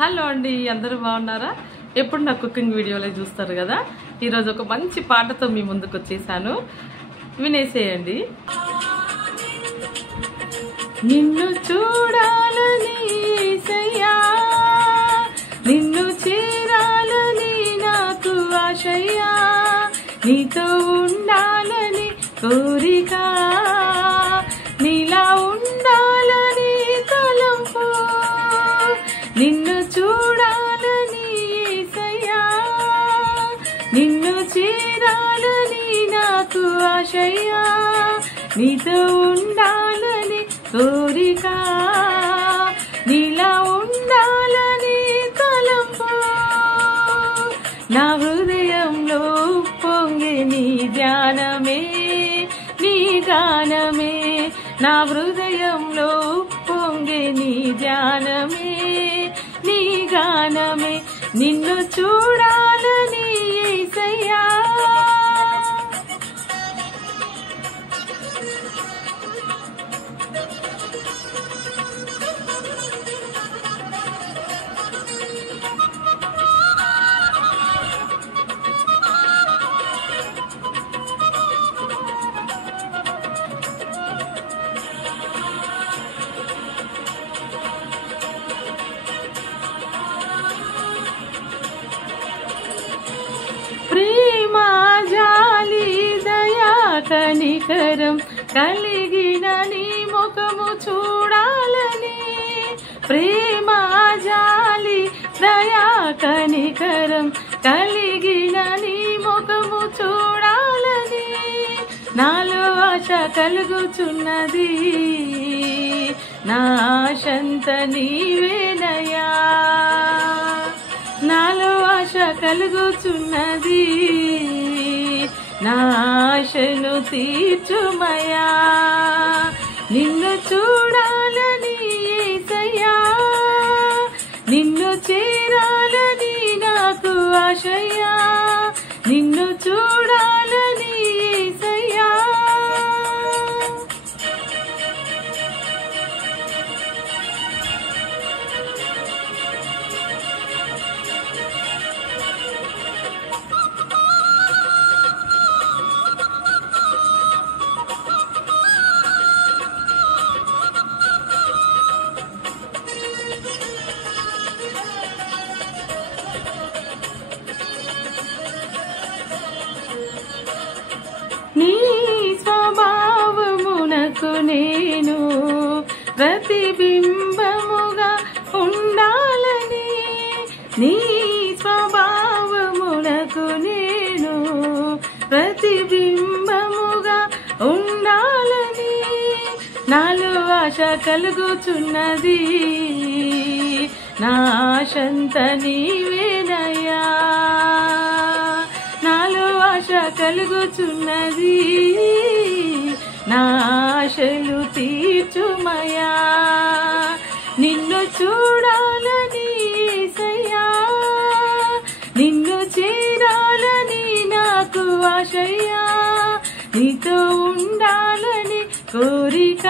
Hello అండి, అందరూ బాగున్నారా? ఎప్పుడు నా కుకింగ్ వీడియోలో చూస్తారు కదా. ఈరోజు ఒక మంచి పాటతో మీ ముందుకు వచ్చేసాను, వినేసేయండి. నిన్ను చూడాలని యేసయ్యా, నిన్ను చేరాలని నాకు ఆశయ్యా, నీతో ఉండాలని కోరిక, నీలా ఉండాలని తలంపు, నిన్ను చూడాలని యేసయ్యా, నిన్ను చేరాలని నాకు ఆశయ్యా, నీతో ఉండాలని కోరిక, నీలా ఉండాలని తలంపు, నా హృదయంలో పొంగే నీ ధ్యానమే, నీ గానమే, నా హృదయంలో పొంగే నీ ధ్యానమే, నీ గానమే, నిన్ను చూడాలని యేసయ్యా. ప్రేమ జాలి దయా కనికరం కలిగిన నీ ముఖము చూడాలని, ప్రేమ జాలి దయా కనికరం కలిగిన నీ ముఖము చూడాలని, నాలో ఆశ కలుగుచున్నది, నా ఆశంత నీవేనయ్యా, నాలో ఆశ కలుగుచున్నది, నా ఆశను తీర్చుమయా, నిన్ను చూడాలని యేసయ్యా, నిన్ను చేరాలని నాకు ఆశయ్యా, నిన్ను చూడాలని యేసయ్యా. నీ స్వభావమునకు నేను ప్రతిబింబముగా ఉండాలని, నీ స్వభావమునకు నేను ప్రతిబింబముగా ఉండాలని, నాలో ఆశ కలుగుచున్నది, నా ఆశంత నీవేనయ్యా, నాలో ఆశ కలుగుచున్నది, నా ఆశలు తీర్చుమయా, నిన్ను చూడాలని యేసయ్యా, నిన్ను చేరాలని నాకు ఆశయ్యా, నీతో ఉండాలని కోరిక.